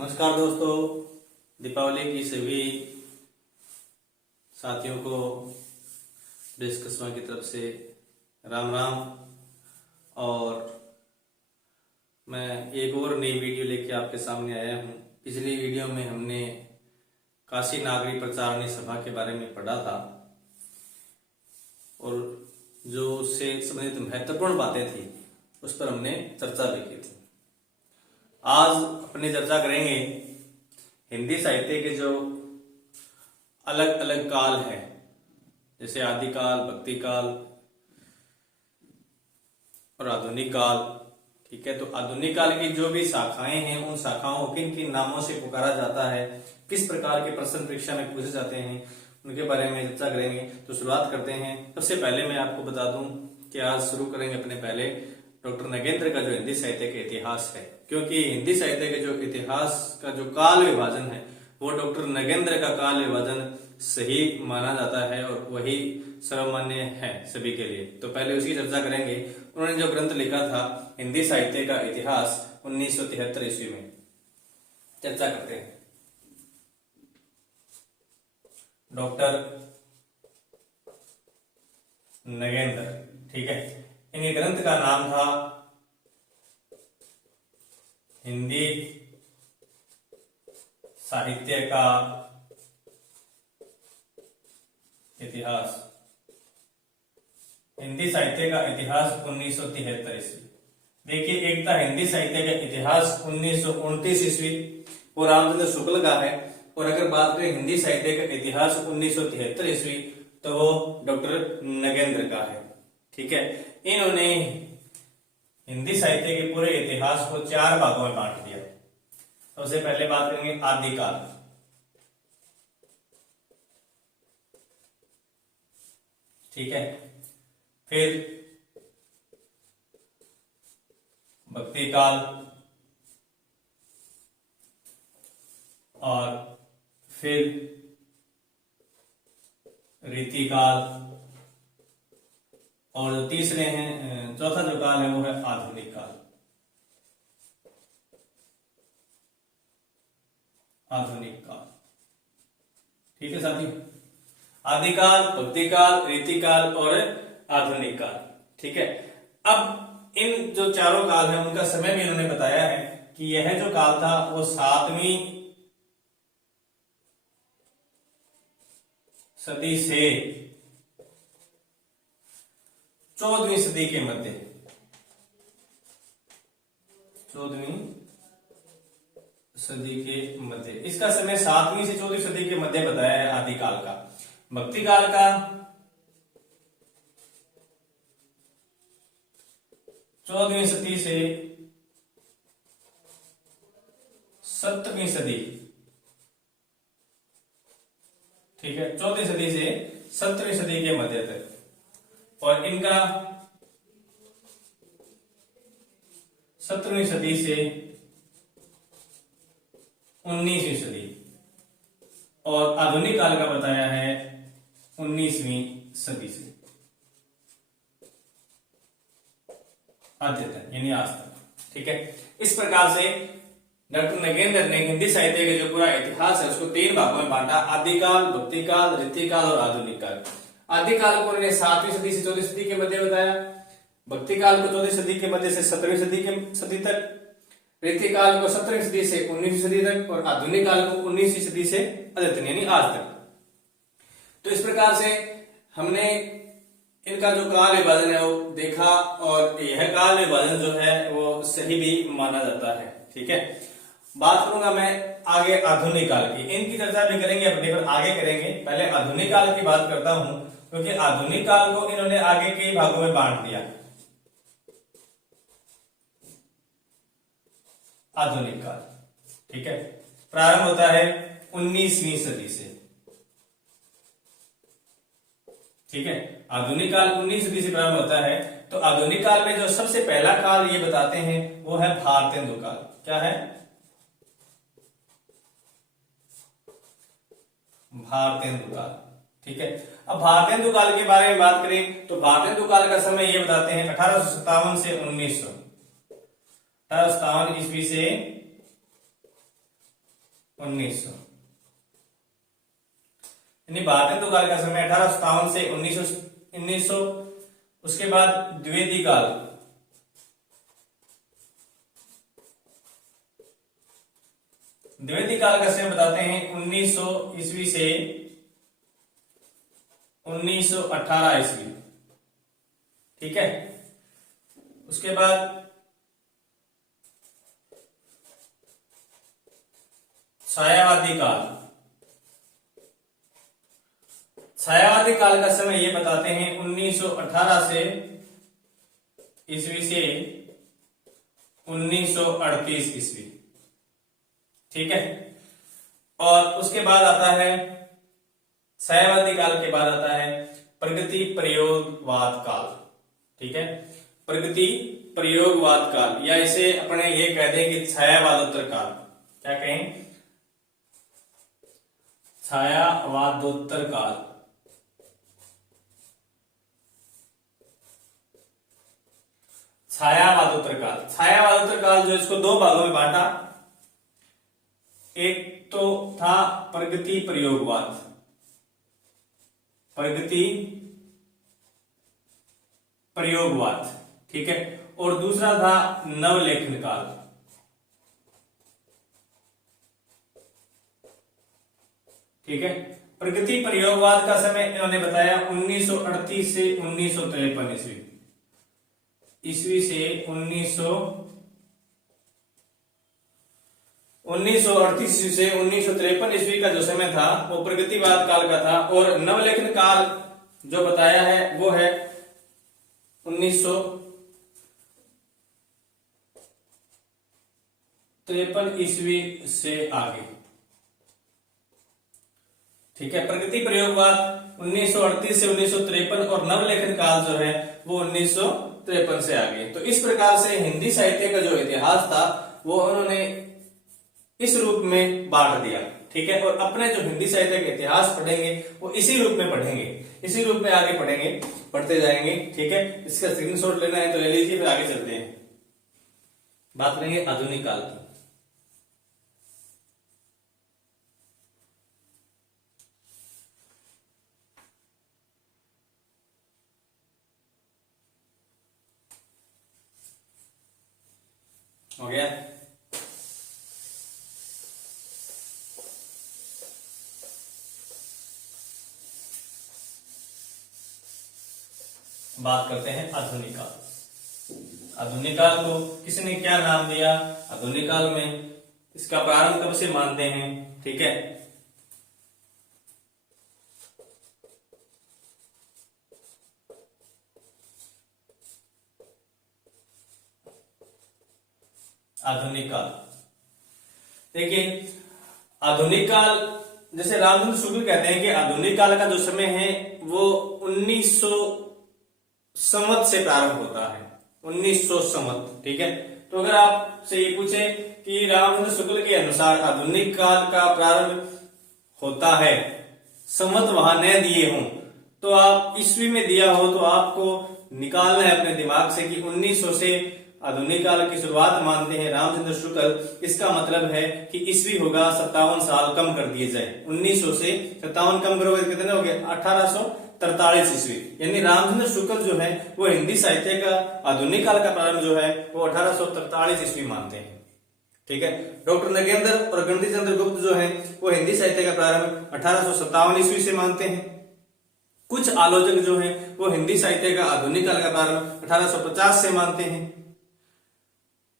नमस्कार दोस्तों, दीपावली की सभी साथियों को देश कस्बा की तरफ से राम राम। और मैं एक और नई वीडियो लेके आपके सामने आया हूँ। पिछली वीडियो में हमने काशी नागरिक प्रचारणी सभा के बारे में पढ़ा था और जो उससे संबंधित महत्वपूर्ण बातें थी उस पर हमने चर्चा भी की थी। आज अपनी चर्चा करेंगे हिंदी साहित्य के जो अलग अलग काल है, जैसे आदिकाल, भक्ति काल और आधुनिक काल। ठीक है, तो आधुनिक काल की जो भी शाखाएं हैं उन शाखाओं को किन किन नामों से पुकारा जाता है, किस प्रकार के प्रश्न परीक्षा में पूछे जाते हैं, उनके बारे में चर्चा करेंगे। तो शुरुआत करते हैं। सबसे पहले मैं आपको बता दूं कि आज शुरू करेंगे अपने पहले डॉक्टर नगेंद्र का जो हिंदी साहित्य का इतिहास है, क्योंकि हिंदी साहित्य के जो इतिहास का जो काल विभाजन है वो डॉक्टर नगेंद्र का काल विभाजन सही माना जाता है और वही सर्वमान्य है सभी के लिए। तो पहले उसकी चर्चा करेंगे। उन्होंने जो ग्रंथ लिखा था हिंदी साहित्य का इतिहास 1973 ईस्वी में, चर्चा करते हैं। डॉक्टर नगेंद्र, ठीक है, इनके ग्रंथ का नाम था हिंदी साहित्य का इतिहास। हिंदी साहित्य का इतिहास 1973 ईस्वी। देखिए, एक था हिंदी साहित्य का इतिहास 1929 ईस्वी और रामचंद्र शुक्ल का है, और अगर बात करें हिंदी साहित्य का इतिहास 1973 ईस्वी तो वो डॉक्टर नगेंद्र का है। ठीक है, इन्होंने हिंदी साहित्य के पूरे इतिहास को 4 भागों में बांट दिया। सबसे पहले बात करेंगे आदिकाल। ठीक है, फिर भक्ति काल और फिर रीतिकाल, और जो तीसरे हैं, चौथा जो काल है वो है आधुनिक काल। आधुनिक काल, ठीक है साथी, आदिकाल, भक्तिकाल, रीतिकाल और आधुनिक काल। ठीक है, अब इन जो चारों काल है उनका समय भी इन्होंने बताया है कि यह जो काल था वो 7वीं सदी से 14वीं सदी के मध्य, 14वीं सदी के मध्य, इसका समय 7वीं से 14वीं सदी के मध्य बताया है आदिकाल का। भक्ति काल का 14वीं सदी से 7वीं सदी, ठीक है, 14वीं सदी से 7वीं सदी के मध्य तक, और इनका 17वीं सदी से 19वीं सदी, और आधुनिक काल का बताया है 19वीं सदी से अद्यतन, यानी आज तक। ठीक है, इस प्रकार से डॉक्टर नगेंद्र ने हिंदी साहित्य के जो पूरा इतिहास है उसको 3 भागों में बांटा: आदिकाल, भक्तिकाल, रीतिकाल और आधुनिक काल। आदिकाल को उन्होंने 7वीं सदी से 14वीं सदी के मध्य बताया, भक्ति काल को 14वीं सदी के मध्य से 17वीं सदी तक, रीतिकाल को 17वीं सदी से 19वीं सदी तक, और आधुनिक काल को 19वीं सदी से अद्यतन यानी आज तक। तो इस प्रकार से हमने इनका जो काल विभाजन है वो देखा, और यह काल विभाजन जो है वो सही भी माना जाता है। ठीक है, बात करूंगा मैं आगे आधुनिक काल की, इनकी चर्चा भी करेंगे अपने पर आगे करेंगे। पहले आधुनिक काल की बात करता हूं, क्योंकि आधुनिक काल को इन्होंने आगे कई भागों में बांट दिया। आधुनिक काल, ठीक है, प्रारंभ होता है 19वीं सदी से। ठीक है, आधुनिक काल 19वीं सदी से प्रारंभ होता है। तो आधुनिक काल में जो सबसे पहला काल ये बताते हैं वो है भारतेंदु काल। क्या है? भारतेंदु काल। ठीक है, अब भारतेंदु काल के बारे में बात करें तो भारतेंदु काल का समय ये बताते हैं 1857 से 1900, 1857 ईस्वी से 1900, यानी भारत हिंदू काल का समय 1857 से 1900। उसके बाद द्विवेदी काल, द्विवेदी काल का समय बताते हैं 1900 ईस्वी से 1918 ईस्वी, ठीक है। उसके बाद छायावादी काल, छायावादी काल का समय ये बताते हैं 1918 से ईस्वी से 1938 ईस्वी, ठीक है। और उसके बाद आता है, छायावादी काल के बाद आता है प्रगति प्रयोगवाद काल, ठीक है। प्रगति प्रयोगवाद काल, या इसे अपने ये कह दें कि छायावादोत्तर काल, क्या कहें, छायावादोत्तर काल। छायावादोत्तर काल, छायावादोत्तर काल जो इसको दो भागों में बांटा, एक तो था प्रगति प्रयोगवाद, प्रगति प्रयोगवाद, ठीक है। और दूसरा था नवलेखन काल, ठीक है। प्रगति प्रयोगवाद का समय इन्होंने बताया 1938 से 1953 ईस्वी, ईस्वी से 1938 से 1953 ईस्वी का जो समय था वो प्रगतिवाद काल का था। और नवलेखन काल जो बताया है वो है 1953 ईस्वी से आगे, ठीक है। प्रगति प्रयोगवाद 1938 से 1953 और नवलेखन काल जो है वो 1953 से आगे। तो इस प्रकार से हिंदी साहित्य का जो इतिहास था वो उन्होंने इस रूप में बांट दिया, ठीक है। और अपने जो हिंदी साहित्य का इतिहास पढ़ेंगे वो इसी रूप में पढ़ेंगे, इसी रूप में आगे पढ़ेंगे, पढ़ते जाएंगे, ठीक है। इसका स्क्रीनशॉट लेना है तो ले लीजिए, फिर आगे चलते हैं, बात करेंगे आधुनिक काल की। हो गया, बात करते हैं आधुनिक काल। आधुनिक काल को किसने क्या नाम दिया, आधुनिक काल में इसका प्रारंभ कब से मानते हैं, ठीक है। आधुनिक काल, देखिए आधुनिक काल, जैसे रामचंद्र शुक्ल कहते हैं कि आधुनिक काल का जो समय है वो 1900 संवत से प्रारंभ होता है, 1900 संवत, ठीक है। तो अगर आपसे ये पूछे कि रामचंद्र शुक्ल के अनुसार आधुनिक काल का प्रारंभ होता है, संवत वहां न दिए हों तो आप ईस्वी में दिया हो तो आपको निकालना है अपने दिमाग से कि 1900 से आधुनिक काल की शुरुआत मानते हैं रामचंद्र शुक्ल। इसका मतलब है कि ईस्वी होगा 57 साल कम कर दिए जाए, 1900 से 57 कम करोगे कितने हो गए, 1843 ईस्वी। यानी रामचंद्र शुक्ल जो है वो हिंदी साहित्य का आधुनिक काल का प्रारंभ जो है वो 1843 ईस्वी मानते हैं, ठीक है। डॉक्टर नगेंद्र और गणेश चंद्र गुप्त जो है वो हिंदी साहित्य का प्रारंभ 1857 ईस्वी से मानते हैं। कुछ आलोचक जो है वो हिंदी साहित्य का आधुनिक काल का प्रारंभ 1850 से मानते हैं।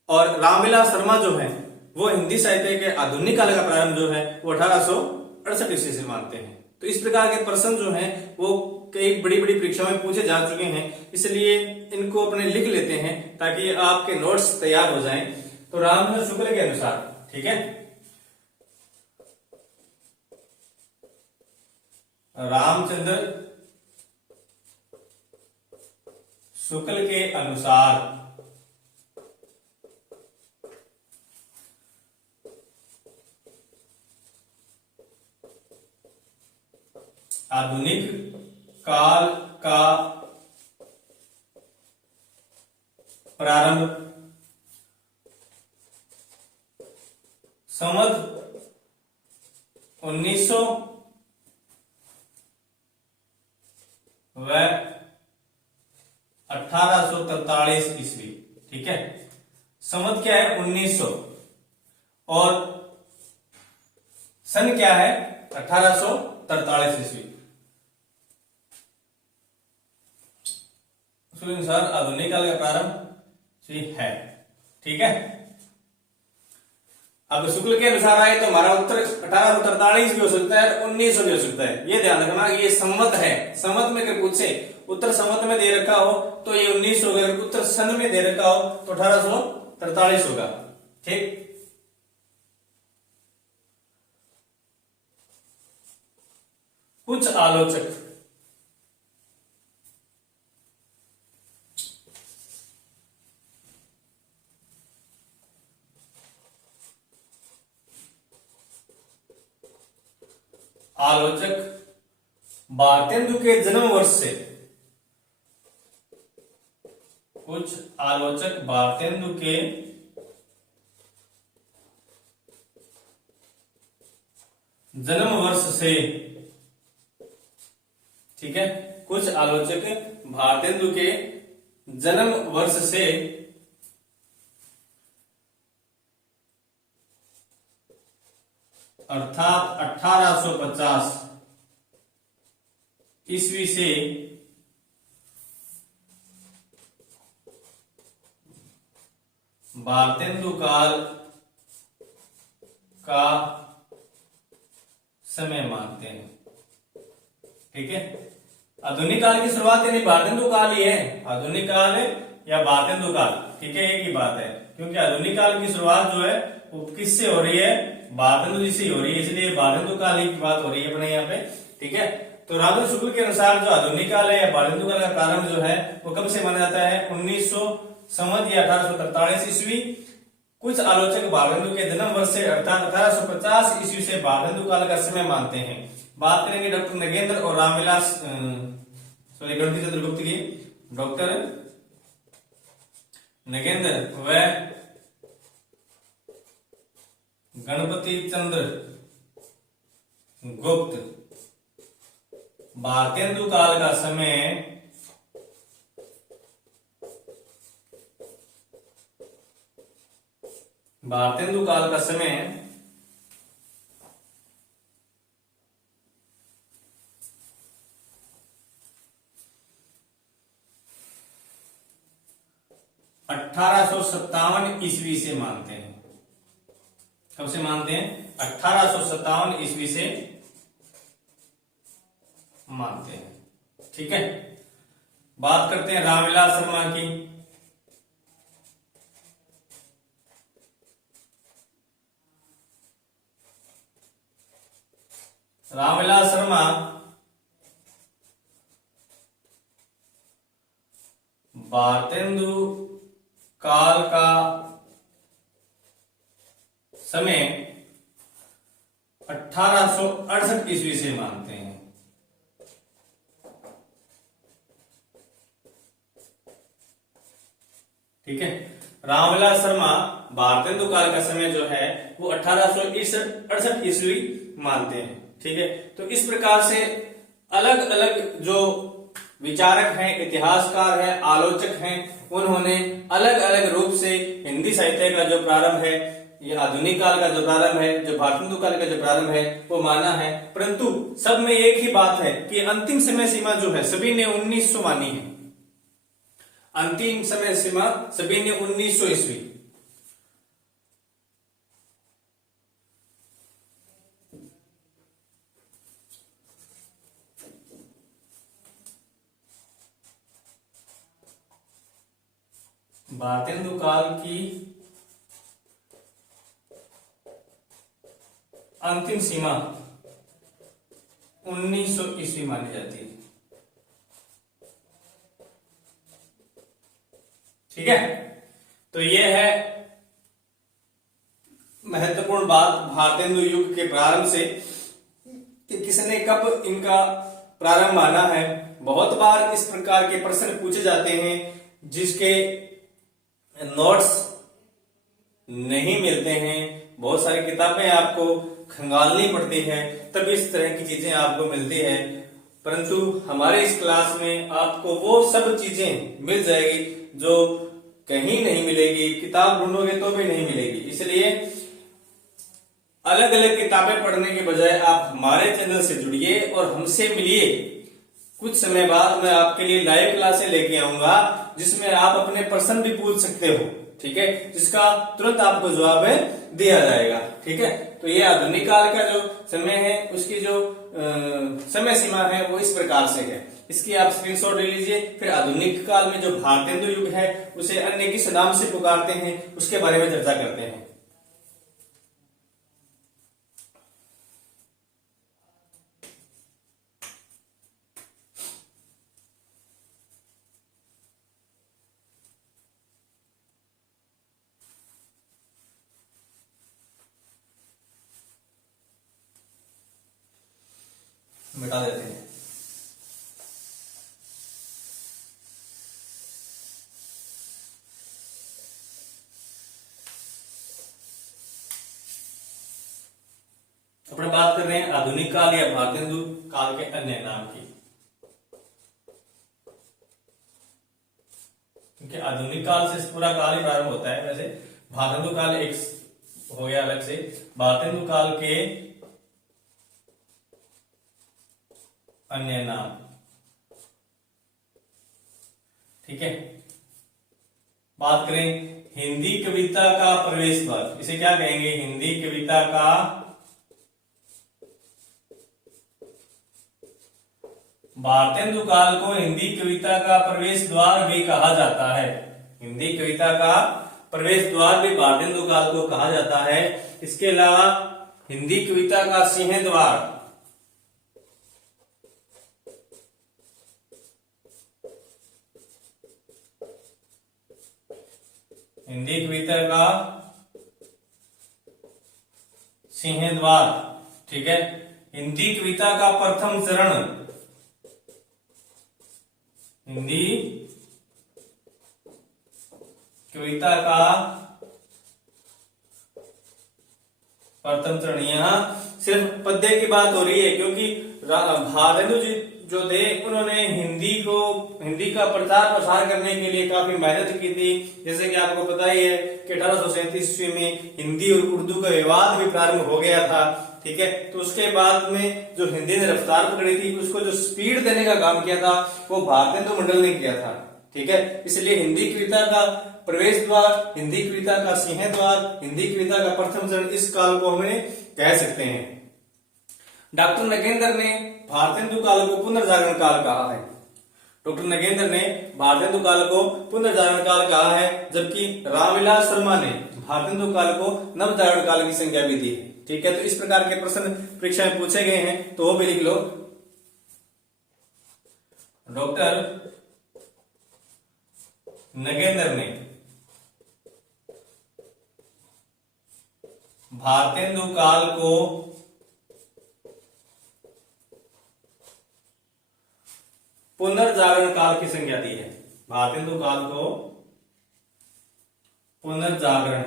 और रामविलास शर्मा जो है वो हिंदी साहित्य के आधुनिक काल का प्रारंभ जो है वो 1868 ईस्वी से मानते हैं। तो इस प्रकार के प्रश्न जो हैं वो कई बड़ी बड़ी परीक्षाओं में पूछे जा चुके हैं, इसलिए इनको अपने लिख लेते हैं ताकि आपके नोट्स तैयार हो जाएं। तो रामचंद्र शुक्ल के अनुसार, ठीक है, रामचंद्र शुक्ल के अनुसार आधुनिक काल का प्रारंभ संवत 1900 व 1843 ईस्वी। ठीक है, संवत क्या है 1900 और सन क्या है 1843 ईस्वी। उसके अनुसार आधुनिक काल का प्रारंभ है। ठीक है, अब शुक्ल के अनुसार आए तो हमारा उत्तर 1843 भी हो सकता है, 1900 भी हो सकता है। ये ध्यान रखना ये संवत है। संवत में अगर पूछे उत्तर संवत में दे रखा हो तो ये 1900 होगा, अगर उत्तर सन में दे रखा हो तो 1843 होगा। ठीक, कुछ आलोचक भारतेंदु के जन्म वर्ष से, कुछ आलोचक भारतेंदु के जन्म वर्ष से, ठीक है, कुछ आलोचक भारतेंदु के जन्म वर्ष से अर्थात 1850 ईस्वी से भारतेंदु काल का समय मानते हैं। ठीक है, आधुनिक काल की शुरुआत यानी भारतेंदु काल ही है। आधुनिक काल या भारतेंदु काल, ठीक है, एक ही बात है, क्योंकि आधुनिक काल की शुरुआत जो है वो किससे हो रही है, भारतेंदु जी से हो रही है, इसलिए भारतेंदु काल की बात हो रही है अपने यहाँ पे। ठीक है, तो राजन शुक्ल के अनुसार जो आधुनिक काल है या भारतेंदु काल का प्रारंभ जो है वो कब से माना जाता है, 1900 संवत या 1843 ईस्वी। कुछ आलोचक भारतेंदु के जन्म वर्ष से अर्थात 1850 ईस्वी से भारतेंदु काल का समय मानते हैं। बात करेंगे डॉक्टर नगेंद्र और रामविलास गणपति चंद्र गुप्त की। डॉक्टर नगेंद्र व गणपति चंद्र गुप्त भारतेंदु काल का समय भारतेंदु काल का समय 1857 ईस्वी से मानते हैं। कब से मानते हैं, 1857 ईस्वी से मानते हैं। ठीक है, बात करते हैं रामविलास शर्मा की। रामविलास शर्मा भारतेंदु काल का समय 1868 ईस्वी से मानते हैं। ठीक है, रामविलास शर्मा भारतेंदु काल का समय जो है वो 1868 ईस्वी मानते हैं। ठीक है, तो इस प्रकार से अलग अलग जो विचारक हैं, इतिहासकार हैं, आलोचक हैं, उन्होंने अलग अलग रूप से हिंदी साहित्य का जो प्रारंभ है, ये आधुनिक काल का जो प्रारंभ है, जो भारतेंदु काल का जो प्रारंभ है वो माना है। परंतु सब में एक ही बात है कि अंतिम समय सीमा जो है सभी ने 1900 मानी है। अंतिम समय सीमा सभी ने 1900 ईस्वी। भारतेंदु काल की अंतिम सीमा 1900 ईस्वी मानी जाती है। ठीक है, तो यह है महत्वपूर्ण बात भारतेंदु युग के प्रारंभ से कि किसने कब इनका प्रारंभ माना है। बहुत बार इस प्रकार के प्रश्न पूछे जाते हैं जिसके नोट्स नहीं मिलते हैं। बहुत सारी किताबें आपको खंगालनी पड़ती है, तब इस तरह की चीजें आपको मिलती है। परंतु हमारे इस क्लास में आपको वो सब चीजें मिल जाएगी जो कहीं नहीं मिलेगी, किताब ढूंढोगे तो भी नहीं मिलेगी। इसलिए अलग अलग किताबें पढ़ने के बजाय आप हमारे चैनल से जुड़िए और हमसे मिलिए। कुछ समय बाद मैं आपके लिए लाइव क्लासें लेके आऊंगा जिसमें आप अपने प्रश्न भी पूछ सकते हो, ठीक है, जिसका तुरंत आपको जवाब दिया जाएगा। ठीक है, तो ये आधुनिक काल का जो समय है उसकी जो समय सीमा है वो इस प्रकार से है। इसकी आप स्क्रीनशॉट ले लीजिए। फिर आधुनिक काल में जो भारतेंदु युग है उसे अन्य किस नाम से पुकारते हैं उसके बारे में चर्चा करते हैं। मिटा देते हैं। अपने बात कर रहे हैं आधुनिक काल या भारतेंदु काल के अन्य नाम की। क्योंकि आधुनिक काल से पूरा काल ही प्रारंभ होता है। वैसे भारतेंदु काल एक हो गया अलग से, भारतेंदु काल के अन्य नाम। ठीक है, बात करें हिंदी कविता का प्रवेश द्वार, इसे क्या कहेंगे? हिंदी कविता का भारतेंदु काल को हिंदी कविता का प्रवेश द्वार भी कहा जाता है। हिंदी कविता का प्रवेश द्वार भी भारतेंदु काल को कहा जाता है। इसके अलावा हिंदी कविता का सिंह द्वार, हिंदी कविता का सिंह द्वार, ठीक है। हिंदी कविता का प्रथम चरण, हिंदी कविता का प्रथम चरण। यहां सिर्फ पद्य की बात हो रही है क्योंकि भारतेंदु जी जो थे उन्होंने हिंदी का प्रचार प्रसार करने के लिए काफी मेहनत की थी। जैसे कि आपको पता ही है कि 1837 ईस्वी में हिंदी और उर्दू का विवाद भी प्रारंभ हो गया था। ठीक है, तो उसके बाद में जो हिंदी ने रफ्तार पकड़ी थी उसको जो स्पीड देने का काम किया था वो भारतेंदु मंडल ने किया था। ठीक है, इसलिए हिंदी कविता का प्रवेश द्वार, हिंदी कविता का सिंह द्वार, हिंदी कविता का प्रथम चरण, इस काल को हमें कह सकते हैं। डॉक्टर नगेंद्र ने भारतेंदु काल को पुनर्जागरण काल कहा है। डॉक्टर नगेंद्र ने भारतेंदु काल को पुनर्जागरण काल कहा है, जबकि रामविलास शर्मा ने भारतेंदु काल को नवजागरण काल की संज्ञा भी दी है। ठीक है, तो इस प्रकार के प्रश्न परीक्षा में पूछे गए हैं तो वो भी लिख लो। डॉक्टर नगेंद्र ने भारतेंदु काल को पुनर्जागरण काल की संज्ञा दी है। भारतेंदु काल को पुनर्जागरण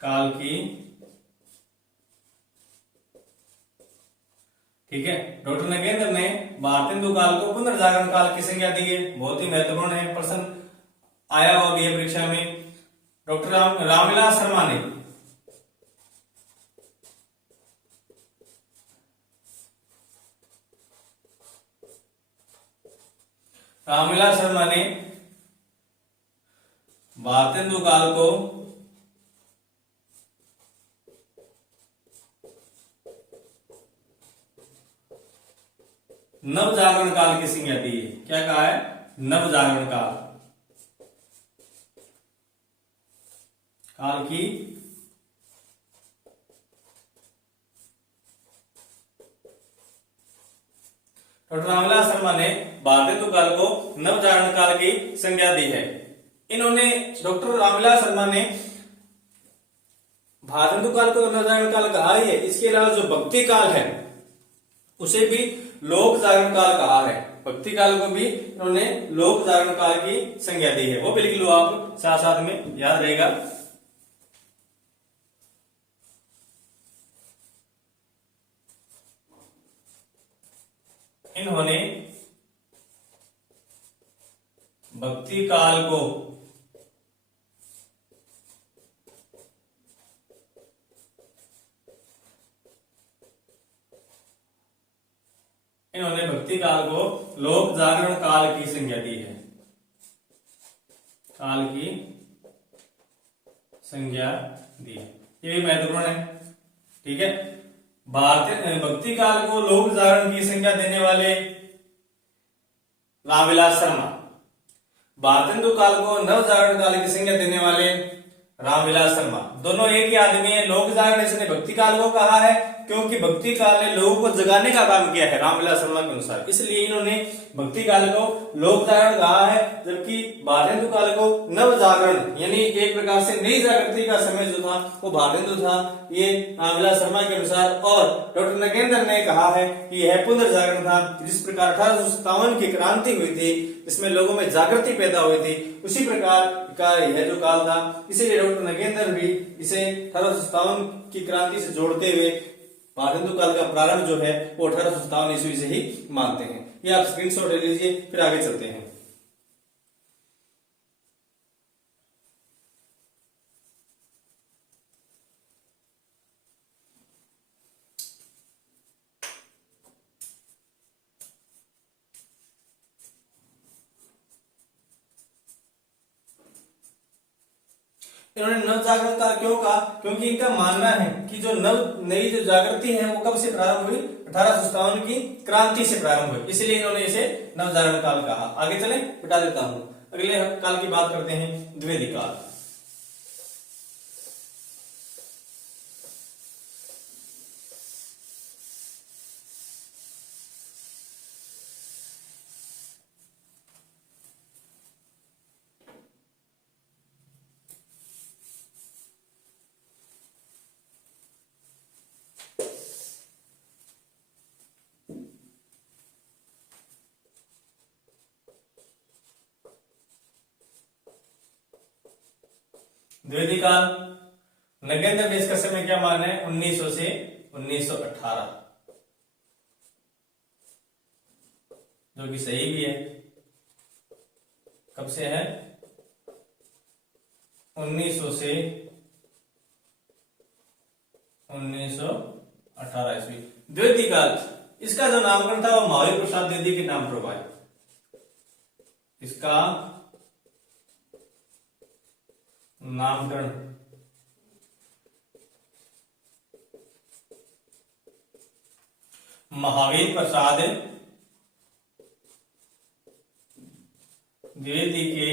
काल की, ठीक है। डॉक्टर नगेंद्र ने भारतेंदु काल को पुनर्जागरण काल की संज्ञा दी है। बहुत ही महत्वपूर्ण है, प्रश्न आया हुआ भी है परीक्षा में। डॉक्टर रामविलास शर्मा ने भारतेंदु काल को नवजागरण काल की संज्ञा दी है। क्या कहा है? नवजागरण काल की डॉक्टर रामविलास शर्मा ने भारतेंदु काल को नवजागरण काल की संज्ञा दी है। इन्होंने, डॉक्टर रामविलास शर्मा ने भारतेंदु काल को नवजागरण काल कहा ही है। इसके अलावा जो भक्ति काल है उसे भी लोक जागरण काल कहा है। भक्ति काल को भी इन्होंने लोक जागरण काल की संज्ञा दी है, वो भी लिख लो आप साथ साथ में, याद रहेगा। इन्होंने भक्ति काल को लोक जागरण काल की संज्ञा दी है, काल की संज्ञा दी है, ये भी महत्वपूर्ण है। ठीक है, भारतीय भक्ति काल को लोक जागरण की संज्ञा देने वाले रामविलास शर्मा, भारतेंदु काल को नव जागरण काल की संज्ञा देने वाले रामविलास शर्मा, दोनों एक ही आदमी है। लोक जागरण इसने भक्ति काल को कहा है क्योंकि भक्ति काल ने लोगों को जगाने का काम किया है रामविलास शर्मा के अनुसार, इसलिए इन्होंने भक्ति काल को लोक जागरण कहा है, जबकि भारतेंदु काल को नव जागरण यानी एक प्रकार से नई जागृति का समय जो था वो भारतेंदु था, ये रामविलास शर्मा के अनुसार। और डॉक्टर नगेंद्र ने कहा है कि यह पुनर्जागरण था, जिस प्रकार 1857 की क्रांति हुई थी, इसमें लोगों में जागृति पैदा हुई थी, उसी प्रकार का यह जो काल था। इसीलिए डॉक्टर नगेंद्र भी इसे 1857 की क्रांति से जोड़ते हुए भारतेंदु काल का प्रारंभ जो है वो 1857 ईस्वी से ही मानते हैं। ये आप स्क्रीनशॉट ले लीजिए, फिर आगे चलते हैं। इन्होंने नव जागरण काल क्यों कहा? क्योंकि इनका मानना है कि जो नई जो जागृति है वो कब से प्रारंभ हुई? 1857 की क्रांति से प्रारंभ हुई, इसलिए इन्होंने इसे नव जागरण काल कहा। आगे चले, बता देता हूं। अगले काल की बात करते हैं, द्विवेदी काल। द्विवेदी काल, नगेंद्र ने इसका समय क्या माना है? 1900 से 1918, जो कि सही भी है। कब से है? 1900 से 1918 ईस्वी। द्विवेदी काल, इसका जो नामकरण था वो महावीर प्रसाद द्विवेदी के नाम पर हुआ है। इसका नामकरण महावीर प्रसाद द्विवेदी के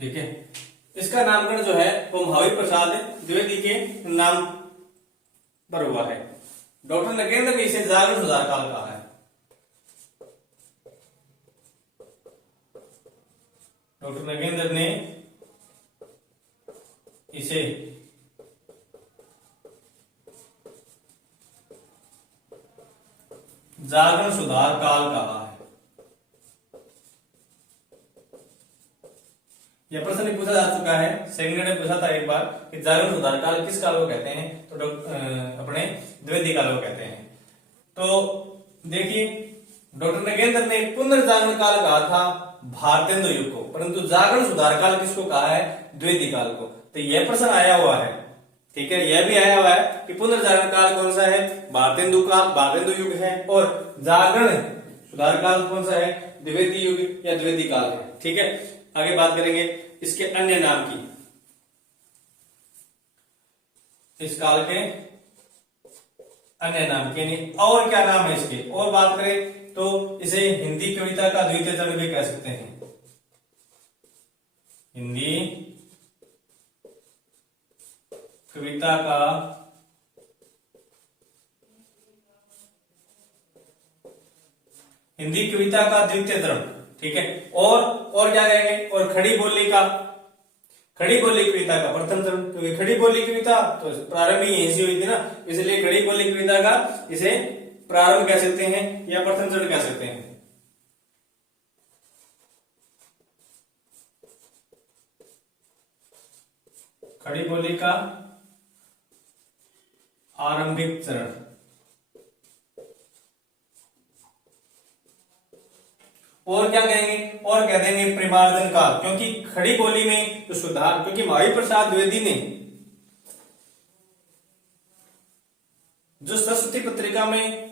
ठीक है, इसका नामकरण जो है वो महावीर प्रसाद द्विवेदी के नाम पर हुआ है। डॉक्टर नगेंद्र ने इसे जागरण सुधार काल कहा है। डॉक्टर नगेंद्र ने इसे जागरण सुधार काल कहा है। यह प्रश्न पूछा जा चुका है, सेकंड ने पूछा था एक बार कि जागरण सुधार काल किस काल को कहते हैं, तो अपने द्विवेदी काल को कहते हैं। तो देखिए, डॉक्टर नगेंद्र ने पुनर्जागरण काल कहा था भारतेंदु युग को, परंतु जागरण सुधार काल किसको कहा है? द्विवेदी काल को। तो यह प्रश्न आया हुआ है, ठीक है, यह भी आया हुआ है कि पुनर्जागरण काल कौन सा है? भारतेंदु काल, भारतेंदु युग है, और जागरण सुधार काल कौन सा है? द्विवेदी युग या द्विवेदी काल है। ठीक है, आगे बात करेंगे इसके अन्य नाम की, इस काल के अन्य नाम के, नहीं और क्या नाम है इसके, और बात करें तो इसे हिंदी कविता का द्वितीय चरण भी कह सकते हैं। हिंदी कविता का द्वितीय चरण, ठीक है। और क्या कहेंगे? और खड़ी बोली का खड़ी बोली कविता का प्रथम चरण, क्योंकि खड़ी बोली कविता तो प्रारंभ ही यहीं से हुई थी ना, इसलिए खड़ी बोली कविता का इसे प्रारंभ कह सकते हैं या प्रथम चरण कह सकते हैं। खड़ी बोली का आरंभिक चरण। और क्या कहेंगे, और कह देंगे परिमार्जन काल, क्योंकि खड़ी बोली में तो सुधार, क्योंकि महावीर प्रसाद द्विवेदी ने जो सरस्वती पत्रिका में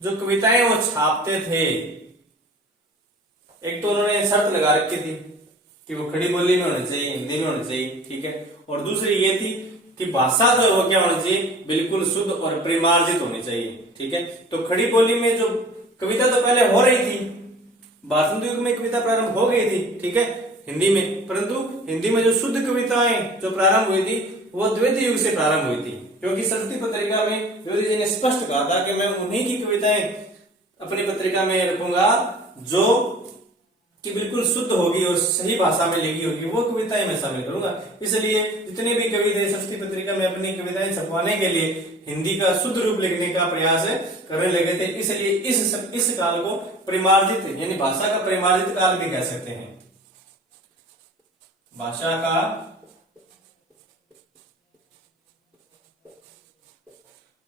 जो कविताएं वो छापते थे, एक तो उन्होंने शर्त लगा रखी थी कि वो खड़ी बोली में होनी चाहिए, हिंदी में होनी चाहिए, ठीक है, और दूसरी ये थी कि भाषा जो हो क्या होनी चाहिए, बिल्कुल शुद्ध और परिमार्जित होनी चाहिए, ठीक है। तो खड़ी बोली में जो कविता तो पहले हो रही थी, भारत युग में कविता प्रारंभ हो गई थी, ठीक है, हिंदी में, परंतु हिंदी में जो शुद्ध कविताएं जो प्रारंभ हुई थी वो द्विवेदी युग से प्रारंभ हुई थी, क्योंकि सरस्वती पत्रिका में द्विवेदी जी ने स्पष्ट कहा था कि मैं उन्हीं की कविताएं अपनी पत्रिका में रखूंगा जो कि बिल्कुल शुद्ध होगी और सही भाषा में लिखी होगी, वो कविताएं मैं शामिल करूंगा। इसलिए जितने भी कवि थे सरस्वती पत्रिका में अपनी कविताएं छपवाने के लिए हिंदी का शुद्ध रूप लिखने का प्रयास करने लगे थे। इसलिए इस काल को परिमार्जित यानी भाषा का परिमार्जित काल भी कह सकते हैं। भाषा का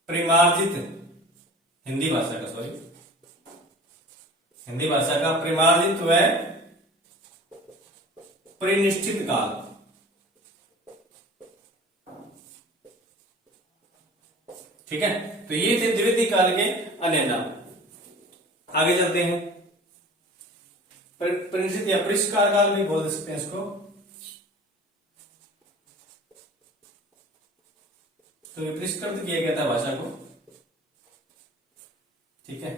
परिमार्जित, हिंदी भाषा का परिमार्जित व परिनिष्ठित काल। ठीक है, तो ये थे द्विवेदी काल के अन्य नाम। आगे चलते हैं, परिनिष्ठित या परिष्कार काल भी बोल सकते हैं इसको। तो ये परिष्कृत किया गया था भाषा को, ठीक है।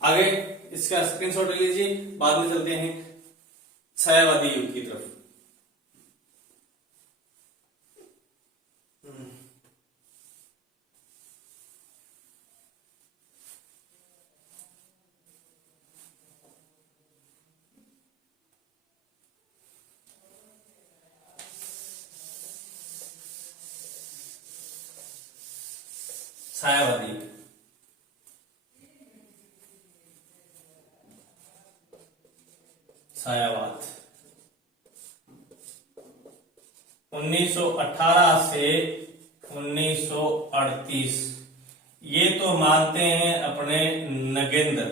आगे इसका स्क्रीनशॉट ले लीजिए, बाद में चलते हैं छायावादी युग की तरफ। छायावादी, छायावाद 1918 से 1938, ये तो मानते हैं अपने नगेंद्र,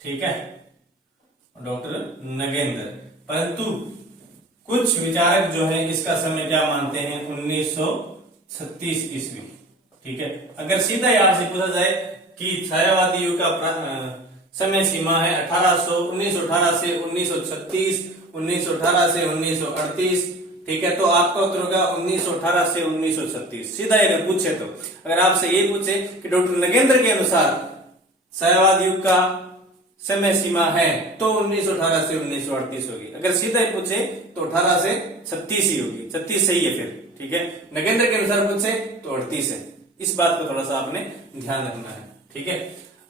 ठीक है, डॉक्टर नगेंद्र, परंतु कुछ विचारक जो है इसका समय क्या मानते हैं 1936 ईस्वी, ठीक है। अगर सीधा यहां से पूछा जाए कि छायावादी युग का समय सीमा है 1918 से 1936, 1918 से 1938, ठीक है, तो आपका उत्तर होगा 1918 से 1936। सीधा अगर पूछे तो, अगर आपसे ये पूछे कि डॉक्टर नगेंद्र के अनुसार छायावाद युग का समय सीमा है तो 1918 से 1938 होगी। अगर सीधा ही पूछे तो 18 से 36 ही होगी, 36 सही है फिर, ठीक है। नगेंद्र के अनुसार पूछे तो 38 है। इस बात को थोड़ा सा आपने ध्यान रखना है, ठीक है।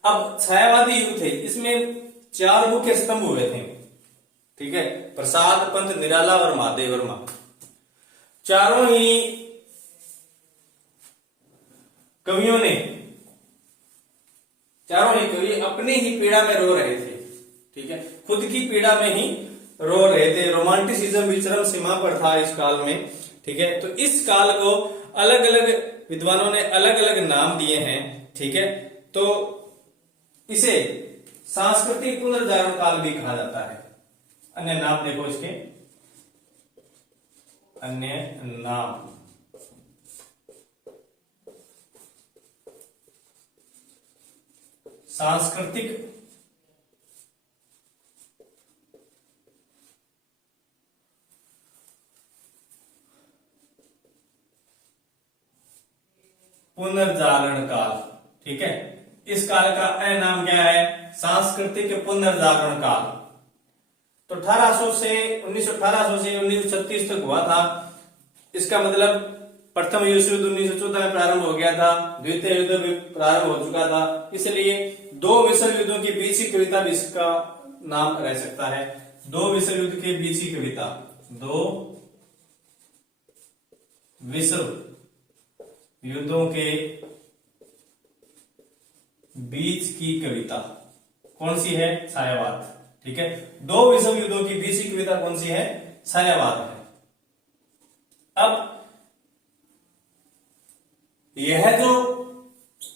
अब छायावादी युग थे, इसमें 4 मुख्य स्तंभ हुए थे, ठीक है, प्रसाद, पंत, निराला और महादेव वर्मा। चारों ही कवियों ने, चारों ही कवि अपनी ही पीड़ा में रो रहे थे, ठीक है, खुद की पीड़ा में ही रो रहे थे। रोमांटिसिज्म भी चरम सीमा पर था इस काल में, ठीक है। तो इस काल को अलग अलग विद्वानों ने अलग अलग नाम दिए हैं, ठीक है। तो इसे सांस्कृतिक पुनर्जागरण काल भी कहा जाता है। अन्य नाम देखो इसके, अन्य नाम सांस्कृतिक पुनर्जागरण काल, ठीक है। इस काल का अन्य नाम क्या है, सांस्कृतिक पुनर्जागरण काल। तो 1800 से 1936 तक हुआ था। इसका मतलब प्रथम विश्व युद्ध 1914 में प्रारंभ हो गया था, द्वितीय युद्ध भी प्रारंभ हो चुका था, इसलिए 2 विश्व युद्धों के बीच की कविता भी इसका नाम रह सकता है। 2 विश्व युद्ध के बीच की कविता, दो विश्व युद्धों के बीच की कविता कौन सी है? छायावाद। ठीक है, दो विश्व युद्धों की बीच की कविता कौन सी है? छायावाद है। अब यह जो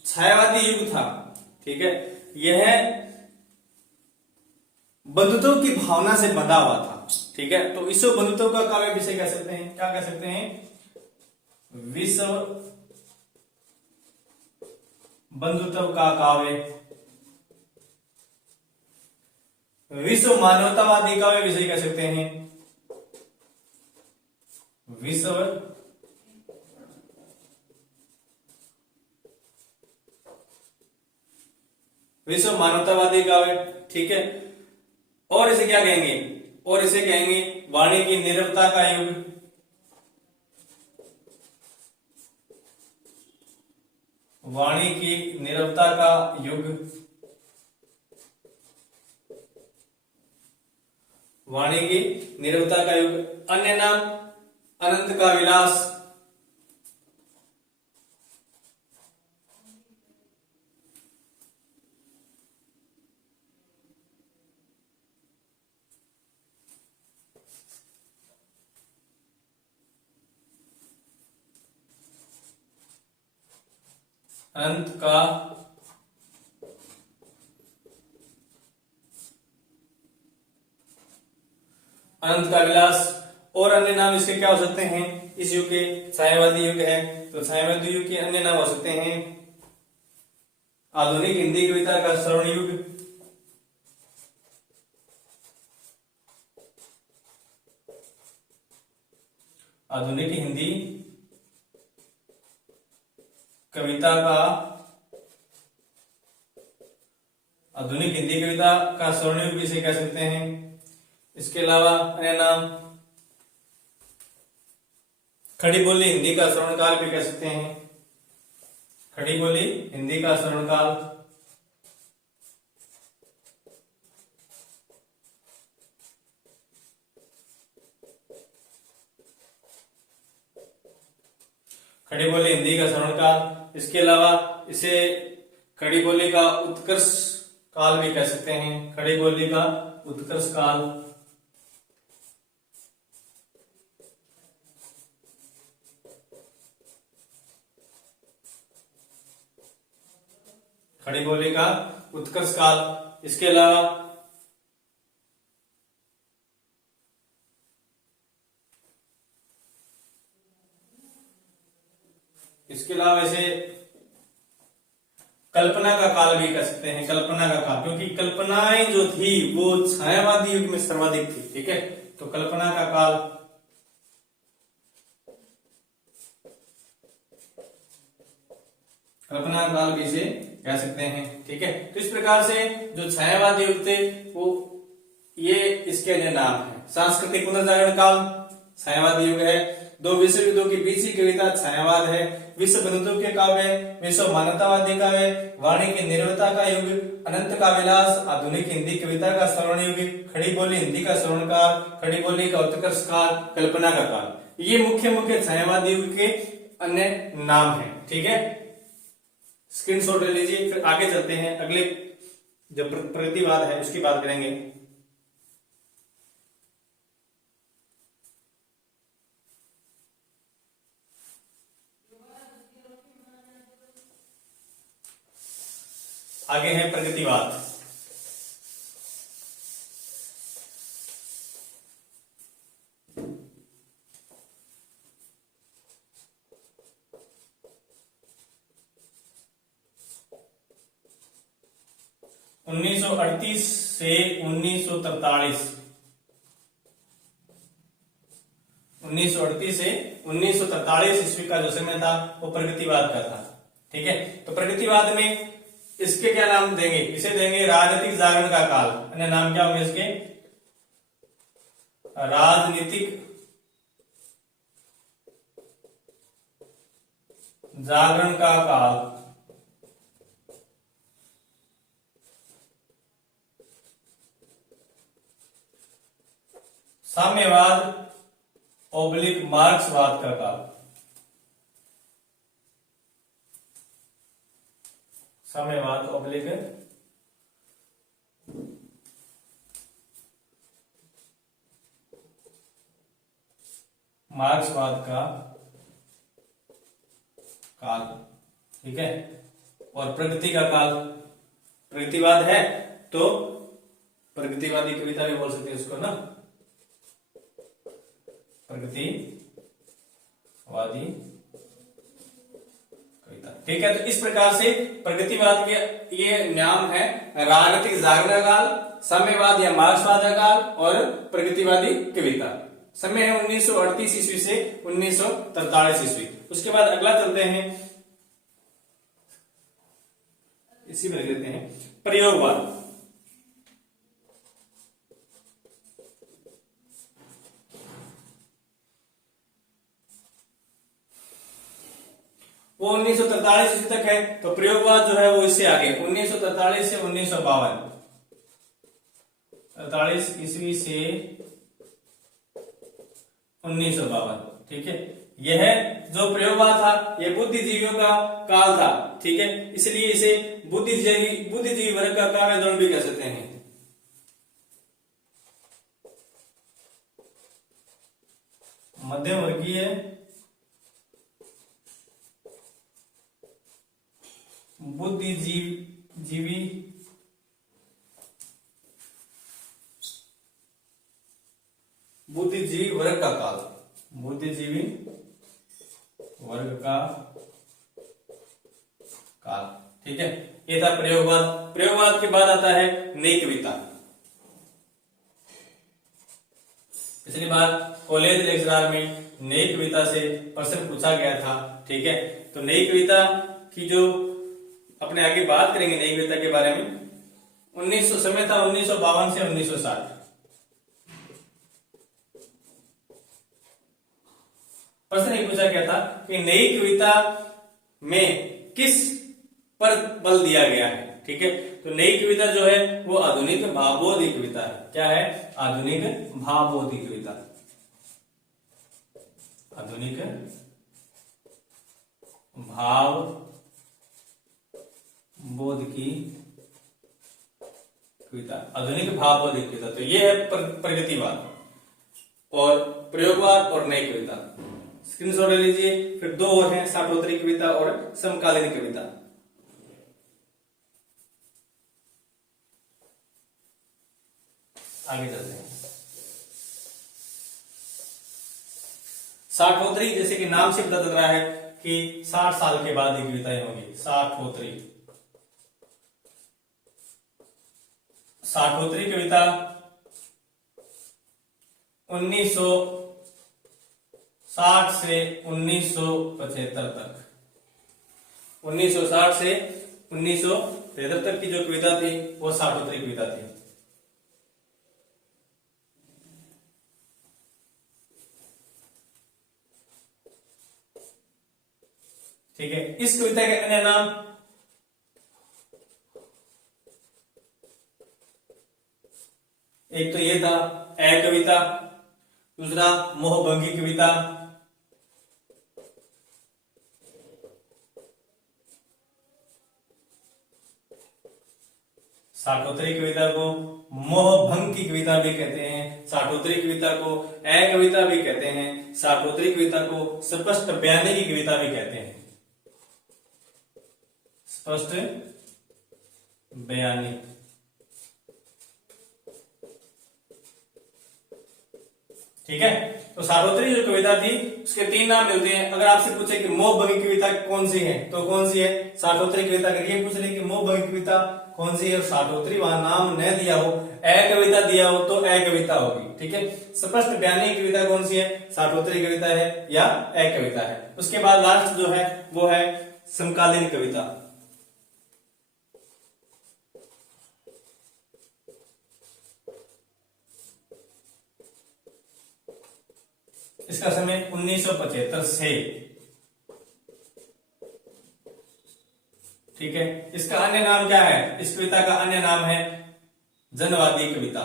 छायावादी युग था, ठीक है, यह बंधुत्व की भावना से बंधा हुआ था। ठीक है, तो इस बंधुत्व का काव्य विषय कह सकते हैं, क्या कह सकते हैं? विश्व बंधुत्व का काव्य, विश्व मानवतावादी काव्य विषय कह सकते हैं। विश्व मानवतावादी काव्य। ठीक है, और इसे क्या कहेंगे? और इसे कहेंगे वाणी की नीरवता का युग। वाणी की नीरवता का युग। वाणी की नीरवता का युग। अन्य नाम अनंत का विलास। अनंत का विलास। और अन्य नाम इसके क्या हो सकते हैं? इस युग के छायावादी युग है, तो छायावादी युग के अन्य नाम हो सकते हैं आधुनिक हिंदी कविता का स्वर्ण युग। आधुनिक हिंदी कविता का स्वर्ण युग इसे कह सकते हैं। इसके अलावा अन्य नाम खड़ी बोली हिंदी का स्वर्णकाल भी कह सकते हैं। खड़ी बोली हिंदी का स्वर्णकाल। खड़ी बोली हिंदी का स्वर्णकाल। इसके अलावा इसे खड़ी बोली का उत्कर्ष काल भी कह सकते हैं। खड़ी बोली का उत्कर्ष काल। खड़ी बोली का उत्कर्ष काल। इसके अलावा इसे कल्पना का काल भी कह सकते हैं। कल्पना का काल, क्योंकि कल्पनाएं जो थी वो छायावादी युग में सर्वाधिक थी। ठीक है, तो कल्पना का काल। कल्पना काल भी इसे कह सकते हैं। ठीक है, तो इस प्रकार से जो छायावादी युग थे वो ये इसके जो नाम है। सांस्कृतिक पुनर्जागरण काल छायावादी युग है। दो विश्व युद्धों की बीच की कविता छायावाद है। विश्व बंधुत्व के काव्य, विश्व मानवतावादी काव्य, वाणी की निर्वता का युग, अनंत का विलास, आधुनिक हिंदी कविता का स्वर्ण युग, खड़ी बोली हिंदी का स्वर्ण काल, खड़ी बोली का उत्कर्ष काल, कल्पना का काल। ये मुख्य छायावादी युग के अन्य नाम है। ठीक है, स्क्रीनशॉट ले लीजिए। फिर आगे चलते हैं, अगले जो प्रगतिवाद है उसकी बात करेंगे। आगे है प्रगतिवाद। उन्नीस सौ 38 से 1943, 1938 से 1943 ईस्वी का जो समय था वो प्रगतिवाद का था। ठीक है, तो प्रगतिवाद में इसके क्या नाम देंगे? इसे देंगे राजनीतिक जागरण का काल। अन्य नाम क्या होंगे इसके? राजनीतिक जागरण का काल। साम्यवाद मार्क्सवाद का काल, साम्यवाद ऑब्लिक मार्क्सवाद का काल, ठीक है। और प्रगति का काल, प्रगतिवाद है तो प्रगतिवादी कविता भी बोल सकते हैं उसको ना, प्रगतिवादी कविता, ठीक है। तो इस प्रकार से प्रगतिवाद के ये नाम है राजनीतिक जागरण काल, साम्यवाद या मार्क्सवाद का काल और प्रगतिवादी कविता। समय है 1938 ईस्वी से 1943 ईस्वी। उसके बाद अगला चलते हैं, इसी में लेते हैं प्रयोगवाद। वो 1943 ईस्वी तक है, तो प्रयोगवाद जो है वो इससे आगे 1943 से 1952, 43 ईस्वी से 1952, ठीक है। यह जो प्रयोगवाद था यह बुद्धिजीवियों का काल था, ठीक है। इसलिए इसे बुद्धिजीवी वर्ग का काव्य आंदोलन भी कह सकते हैं। मध्यम वर्गीय बुद्धिजीवी वर्ग का काल, बुद्धिजीवी वर्ग का काल, ठीक है। ये था प्रयोगवाद। प्रयोगवाद के बाद आता है नई कविता। पिछली बार कॉलेज लेक्चरर में नई कविता से प्रश्न पूछा गया था, ठीक है। तो नई कविता की जो अपने आगे बात करेंगे नई कविता के बारे में, 1900 समय था 1952 से 1960। प्रश्न ये पूछा गया था कि नई कविता में किस पर बल दिया गया है, ठीक है। तो नई कविता जो है वो आधुनिक भावबोधी कविता है। क्या है? आधुनिक भावबोधी कविता, आधुनिक भाव बोध की कविता, आधुनिक भावबोधी कविता। तो ये है प्रगतिवाद और प्रयोगवाद और नई कविता। स्क्रीनशॉट ले लीजिए। फिर दो और हैं, साठोत्तरी कविता और समकालीन कविता। आगे चलते हैं। साठोत्तरी जैसे कि नाम से पता चल रहा है कि 60 साल के बाद ये कविताएं होंगी। साठोत्तरी, साठोत्तरी कविता 1960 से 1975 तक, 1960 से 1973 तक की जो कविता थी वो साठोत्तरी कविता थी। ठीक है। इस कविता के अन्य नाम, एक तो ये था ए कविता, दूसरा मोहभंगी कविता, साठोत्तरी कविता को मोहभंग की कविता भी कहते हैं, साठोत्तरी कविता को ए कविता भी कहते हैं, साठोत्तरी कविता को स्पष्ट बयानी की कविता भी कहते हैं। स्पष्ट बयानी, ठीक है। तो साठोत्तरी जो कविता थी उसके 3 नाम मिलते हैं। अगर आपसे पूछे कि मोहभंगी कविता कौन सी है तो कौन सी है? साठोत्तरी कविता। अगर ये पूछ ले कि मोहभंगी कविता कौन सी है और साठोत्तरी वहां नाम न दिया हो, ए कविता दिया हो तो ए कविता होगी, ठीक है। स्पष्ट बयानी कविता कौन सी है? साठोत्तरी कविता है या ए कविता है। उसके बाद लास्ट जो है वो है समकालीन कविता। इसका समय 1975 से, ठीक है। इसका अन्य नाम क्या है? इस कविता का अन्य नाम है जनवादी कविता।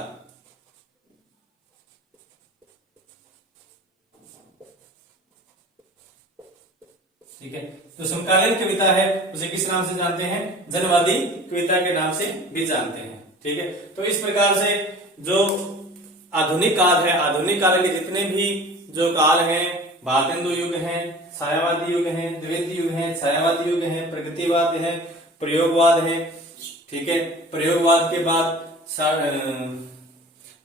ठीक है। तो समकालीन कविता है उसे किस नाम से जानते हैं? जनवादी कविता के नाम से भी जानते हैं। ठीक है। तो इस प्रकार से जो आधुनिक काल है, आधुनिक काल के जितने भी जो काल हैं, भारतेंदु युग है, छायावादी युग है, द्वैत युग है, छायावादी युग है, प्रगतिवाद है, प्रयोगवाद है। ठीक है। प्रयोगवाद के बाद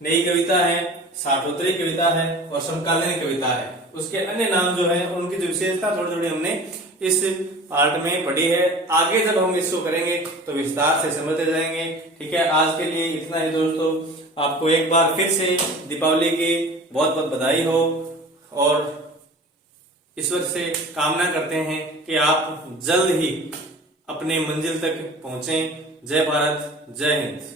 नई कविता है, साठोत्तरी कविता है और समकालीन कविता है। उसके अन्य नाम जो है उनकी जो विशेषता थोड़ी थोड़ी हमने इस पार्ट में पढ़ी है। आगे जब हम इसको करेंगे तो विस्तार से समझते जाएंगे। ठीक है। आज के लिए इतना ही दोस्तों। आपको एक बार फिर से दीपावली की बहुत बहुत बधाई हो और ईश्वर से कामना करते हैं कि आप जल्द ही अपने मंजिल तक पहुंचे। जय भारत, जय हिंद।